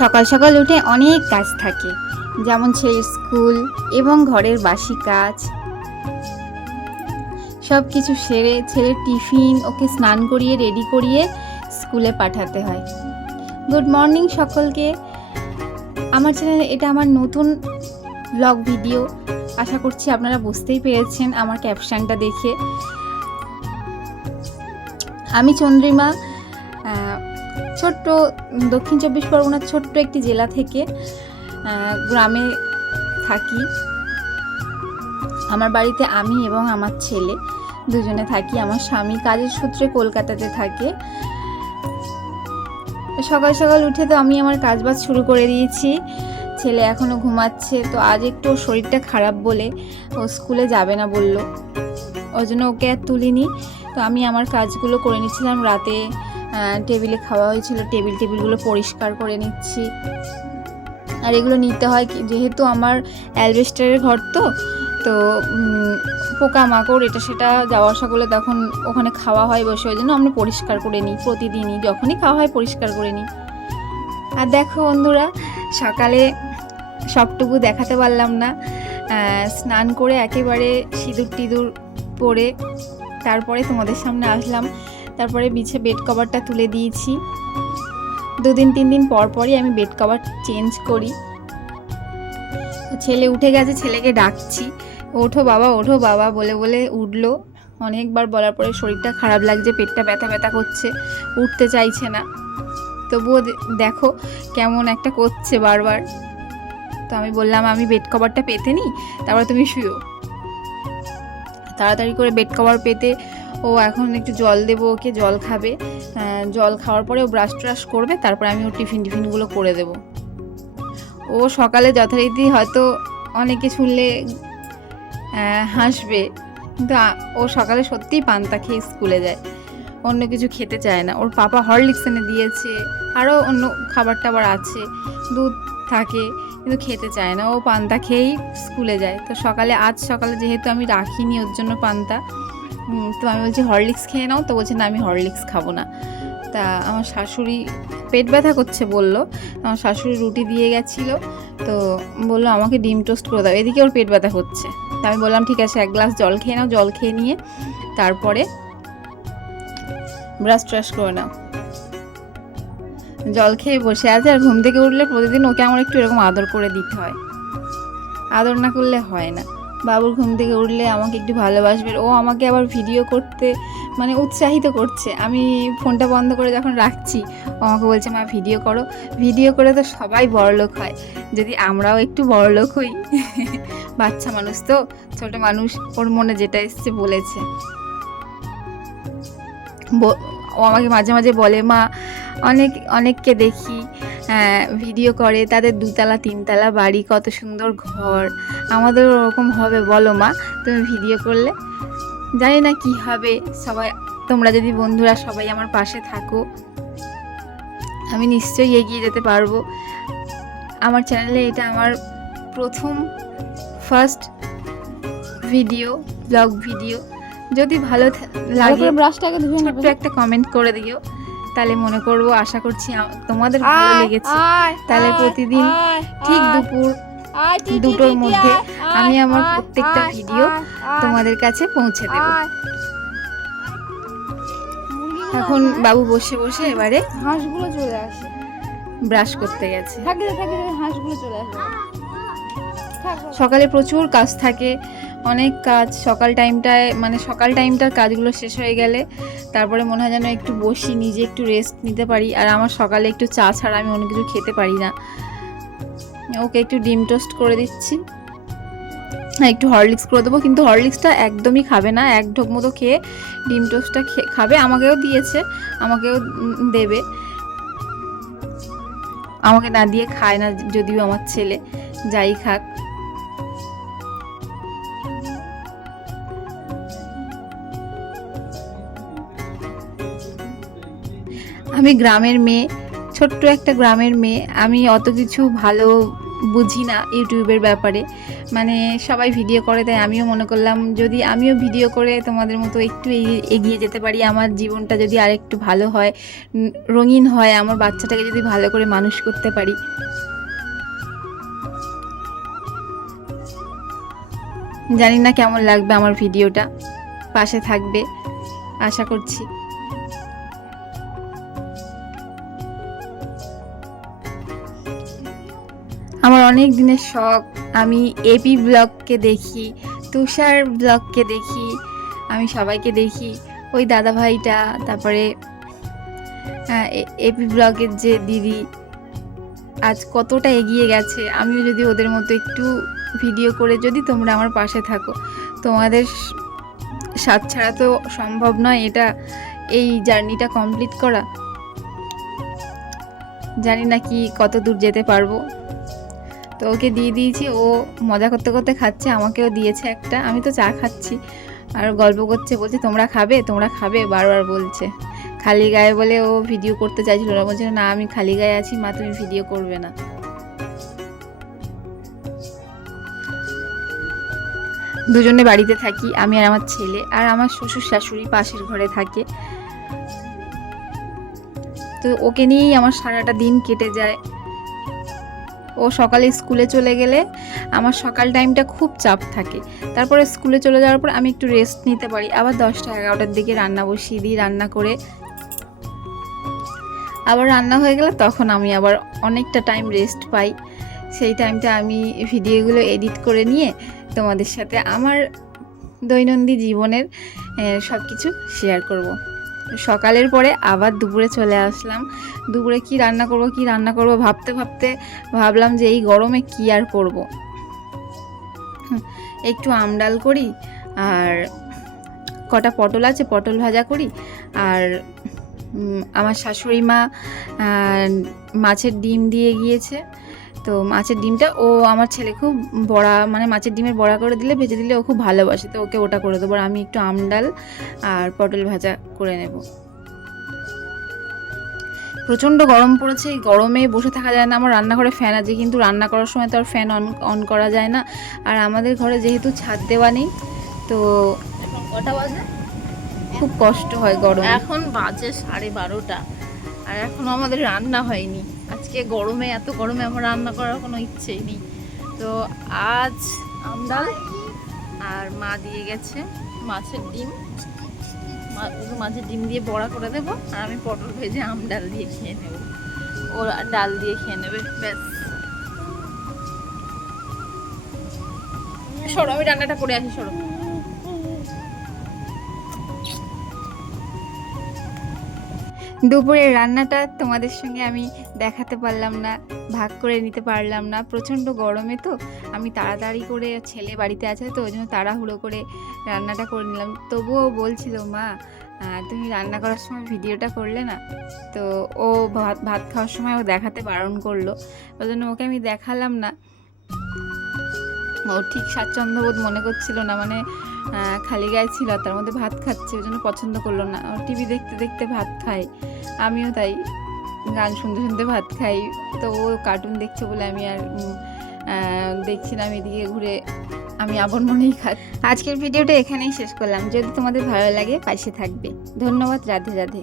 সকাল সকাল উঠে অনেক কাজ থাকে, যেমন ছেলের স্কুল এবং ঘরের বাসি কাজ সব কিছু সেরে ছেলের টিফিন ওকে স্নান করিয়ে রেডি করিয়ে স্কুলে পাঠাতে হয়। গুড মর্নিং সকলকে। আমার চ্যানেলে এটা আমার নতুন ব্লগ ভিডিও। আশা করছি আপনারা বুঝতেই পেরেছেন আমার ক্যাপশনটা দেখে। আমি চন্দ্রিমা, ছোট্ট দক্ষিণ চব্বিশ পরগনার ছোট্ট একটি জেলা থেকে গ্রামে থাকি। আমার বাড়িতে আমি এবং আমার ছেলে দুজনে থাকি। আমার স্বামী কাজের সূত্রে কলকাতাতে থাকে। সকাল সকাল উঠে তো আমি আমার কাজবাজ শুরু করে দিয়েছি। ছেলে এখনও ঘুমাচ্ছে, তো আজ একটু শরীরটা খারাপ বলে ও স্কুলে যাবে না বলল, ওই জন্য ওকে আর তুলিনি। তো আমি আমার কাজগুলো করে নিচ্ছিলাম। রাতে টেবিলে খাওয়া হয়েছিল, টেবিলগুলো পরিষ্কার করে নিচ্ছি। আর এগুলো নিতে হয় যেহেতু আমার অ্যালবেস্টারের ঘর, তো পোকামাকড় এটা সেটা যাওয়া আসা করলে তখন ওখানে খাওয়া হয় বসে, ওই জন্য আমরা পরিষ্কার করে নিই প্রতিদিনই, যখনই খাওয়া হয় পরিষ্কার করে নিই। আর দেখো বন্ধুরা, সকালে সবটুকু দেখাতে পারলাম না। স্নান করে একেবারে সিঁদুর টিঁদুর পরে তারপরে তোমাদের সামনে আসলাম। তারপরে বিছে বেড কভারটা তুলে দিয়েছি। 2-3 দিন পর পরই আমি বেড কভার চেঞ্জ করি। ছেলে উঠে গেছে, ছেলেকে ডাকছি, ওঠো বাবা বলে বলে উঠলো। অনেকবার বলার পরে শরীরটা খারাপ লাগছে, পেটটা ব্যথা ব্যথা করছে, উঠতে চাইছে না। তবুও দেখো কেমন একটা করছে বারবার। তো আমি বললাম আমি বেড কভারটা পেতে নিই, তারপরে তুমি শুয়ো। তাড়াতাড়ি করে বেড কভার পেতে ও এখন একটু জল দেবো, ওকে জল খাবে। জল খাওয়ার পরে ও ব্রাশ ট্রাশ করবে, তারপরে আমি ওর টিফিনগুলো করে দেবো। ও সকালে যথারীতি হয়তো অনেকে শুনলে হাসবে, কিন্তু ও সকালে সত্যিই পান্তা খেয়ে স্কুলে যায়, অন্য কিছু খেতে চায় না। ওর পাপা হরলিক্স এনে দিয়েছে, আরও অন্য খাবার টাবার আছে, দুধ থাকে, কিন্তু খেতে চায় না। ও পান্তা খেয়েই স্কুলে যায়। তো আজ সকালে যেহেতু আমি রাখিনি ওর জন্য পান্তা, তো আমি বলছি হরলিক্স খেয়ে নাও, তো বলছে না আমি হরলিক্স খাবো না। তা আমার শাশুড়ি পেট ব্যথা করছে বললো, আমার শাশুড়ি রুটি দিয়ে গেছিলো, তো বললো আমাকে ডিম টোস্ট করে দাও, এদিকে ওর পেট ব্যথা হচ্ছে। তা আমি বললাম ঠিক আছে, 1 গ্লাস জল খেয়ে নাও, জল খেয়ে নিয়ে তারপরে ব্রাশ ট্রাশ করে নাও। জল খেয়ে বসে আছে। আর ঘুম থেকে উঠলে প্রতিদিন ওকে আমার একটু এরকম আদর করে দিতে হয়, আদর না করলে হয় না। বাবুর ঘুম থেকে উঠলে আমাকে একটু ভালোবাসবে। ও আমাকে আবার ভিডিও করতে মানে উৎসাহিত করছে। আমি ফোনটা বন্ধ করে যখন রাখছি, ও আমাকে বলছে মা ভিডিও করো। ভিডিও করে তো সবাই বড়লোক হয়, যদি আমরাও একটু বড়লোক হই। বাচ্চা মানুষ তো, ছোট মানুষ, ওর মনে যেটা এসছে বলেছে। ও আমাকে মাঝে মাঝে বলে মা অনেককে দেখি ভিডিও করে, তাদের 2তলা 3তলা বাড়ি, কত সুন্দর ঘর, আমাদের ওরকম হবে বলো মা তুমি ভিডিও করলে। জানি না কি হবে। সবাই তোমরা যদি বন্ধুরা সবাই আমার পাশে থাকো, আমি নিশ্চয়ই এগিয়ে যেতে পারবো। আমার চ্যানেলে এটা আমার ফার্স্ট ভিডিও, ব্লগ ভিডিও। যদি ভালো লাগে ব্রাশটাকে ধুয়ে ছোট্ট একটা কমেন্ট করে দিও, তাহলে মনে করবো, আশা করছি তোমাদের ভালো লেগেছে। তাহলে প্রতিদিন ঠিক দুপুর 2টোর মধ্যে আমি আমার প্রত্যেকটা ভিডিও তোমাদের কাছে পৌঁছে দেব। এখন বাবু বসে বসে এবারে হাঁসগুলো চলে আসে, ব্রাশ করতে গেছে। হাঁসগুলো চলে আসে। সকালে প্রচুর কাজ থাকে, অনেক কাজ। সকাল টাইমটার কাজগুলো শেষ হয়ে গেলে তারপরে মনে হয় যেন একটু বসি, নিজে একটু রেস্ট নিতে পারি। আর আমার সকালে একটু চা ছাড়া আমি অন্য কিছু খেতে পারি না। ওকে একটু ডিম টোস্ট করে দিচ্ছি, একটু হরলিক্স করে দেবো, কিন্তু হরলিক্সটা একদমই খাবে না, 1 ঢোক মতো খেয়ে ডিম টোস্টটা খাবে। আমাকেও দিয়েছে, আমাকেও দেবে, আমাকে না দিয়ে খায় না যদিও আমার ছেলে, যাই খাক। আমি গ্রামের মেয়ে, ছোট্ট একটা গ্রামের মেয়ে। আমি অত কিছু ভালো বুঝি না ইউটিউবের ব্যাপারে, মানে সবাই ভিডিও করে, তাই আমিও মনে করলাম যদি আমিও ভিডিও করে তোমাদের মতো একটু এগিয়ে যেতে পারি, আমার জীবনটা যদি আর একটু ভালো হয়, রঙিন হয়, আমার বাচ্চাটাকে যদি ভালো করে মানুষ করতে পারি। জানি না কেমন লাগবে আমার ভিডিওটা, পাশে থাকবে আশা করছি। আমার অনেক দিনের শখ, আমি এপি ব্লগকে দেখি, তুষার ব্লগকে দেখি, আমি সবাইকে দেখি, ওই দাদা ভাইটা, তারপরে এপি ব্লগের যে দিদি আজ কতটা এগিয়ে গেছে, আমিও যদি ওদের মতো একটু ভিডিও করে যদি তোমরা আমার পাশে থাকো, তোমাদের সাথ ছাড়া তো সম্ভব নয় এটা, এই জার্নিটা কমপ্লিট করা। জানি না কি কত দূর যেতে পারবো। তো ওকে দিয়ে দিয়েছি, ও মজা করতে করতে খাচ্ছে, আমাকেও দিয়েছে একটা, আমি তো চা খাচ্ছি আর গল্প করছে, বলছে তোমরা খাবে তোমরা খাবে বারবার বলছে। খালি গায়ে বলে ও ভিডিও করতে চাইছিল না, বলছিল না আমি খালি গায়ে আছি মা, তুমি ভিডিও করবে না। দুজনে বাড়িতে থাকি, আমি আর আমার ছেলে, আর আমার শ্বশুর শাশুড়ি পাশের ঘরে থাকে। তো ওকে নিয়েই আমার সারাটা দিন কেটে যায়। ও সকালে স্কুলে চলে গেলে আমার সকাল টাইমটা খুব চাপ থাকে, তারপরে স্কুলে চলে যাওয়ার পর আমি একটু রেস্ট নিতে পারি, আবার 10টা-11টার দিকে রান্না বসিয়ে দিই, রান্না করে আবার রান্না হয়ে গেলে তখন আমি আবার অনেকটা টাইম রেস্ট পাই। সেই টাইমটা আমি ভিডিওগুলো এডিট করে নিয়ে তোমাদের সাথে আমার দৈনন্দিন জীবনের সব কিছু শেয়ার করব। সকালের পরে আবার দুপুরে চলে আসলাম, দুপুরে কি রান্না করব ভাবতে ভাবতে ভাবলাম যে এই গরমে কি আর করব, একটু আমডাল করি, আর কটা পটল আছে পটল ভাজা করি, আর আমার শাশুড়ি মা মাছের ডিম দিয়ে গিয়েছে, তো মাছের ডিমটা ও আমার ছেলে খুব বড়া, মানে মাছের ডিমের বড়া করে দিলে ভেজে দিলে ও খুব ভালোবাসে, তো ওকে ওটা করে দেবো, আর আমি একটু আমডাল আর পটল ভাজা করে নেব। প্রচণ্ড গরম পড়েছে, এই গরমে বসে থাকা যায় না। আমার রান্নাঘরে ফ্যান আছে, কিন্তু রান্না করার সময় তো আর ফ্যান অন করা যায় না, আর আমাদের ঘরে যেহেতু ছাদ দেওয়া নেই, তো কটা বাজে? খুব কষ্ট হয় গরম। এখন বাজে 12:30, আর এখনো আমাদের রান্না হয়নি। আজকে গরমে, এত গরমে আমার রান্না করার কোনো ইচ্ছেই নেই। তো আজ আমডাল আর মা দিয়ে গেছে মাছের ডিম, মাছের ডিম দিয়ে বড়া করে দেবো, আর আমি পটল ভেজে আমডাল দিয়ে খেয়ে নেব, ও ডাল দিয়ে খেয়ে নেবে, ব্যাস। সরো, আমি রান্নাটা করে আসি, সরো। দুপুরের রান্নাটা তোমাদের সঙ্গে আমি দেখাতে পারলাম না, ভাগ করে নিতে পারলাম না, প্রচণ্ড গরমে তো আমি তাড়াতাড়ি করে, ছেলে বাড়িতে আছে তো ওই জন্য তাড়াহুড়ো করে রান্নাটা করে নিলাম। তবুও বলছিল মা তুমি রান্না করার সময় ভিডিওটা করলে না, তো ও ভাত খাওয়ার সময় ও দেখাতে বারণ করলো, ওই জন্য ওকে আমি দেখালাম না। ও ঠিক স্বাচ্ছন্দ্যবোধ মনে করছিল না, মানে খালি গায়ে ছিল, তার মধ্যে ভাত খাচ্ছে, ওই জন্য পছন্দ করলো না। ও টিভি দেখতে দেখতে ভাত খায়, আমিও তাই গান শুনতে শুনতে ভাত খাই, তো ও কার্টুন দেখছে বলে আমি আর দেখছিলাম এদিকে ঘুরে, আমি আপন মনেই খাই। আজকের ভিডিওটা এখানেই শেষ করলাম, যদি তোমাদের ভালো লাগে পাশে থাকবে। ধন্যবাদ, রাধে রাধে।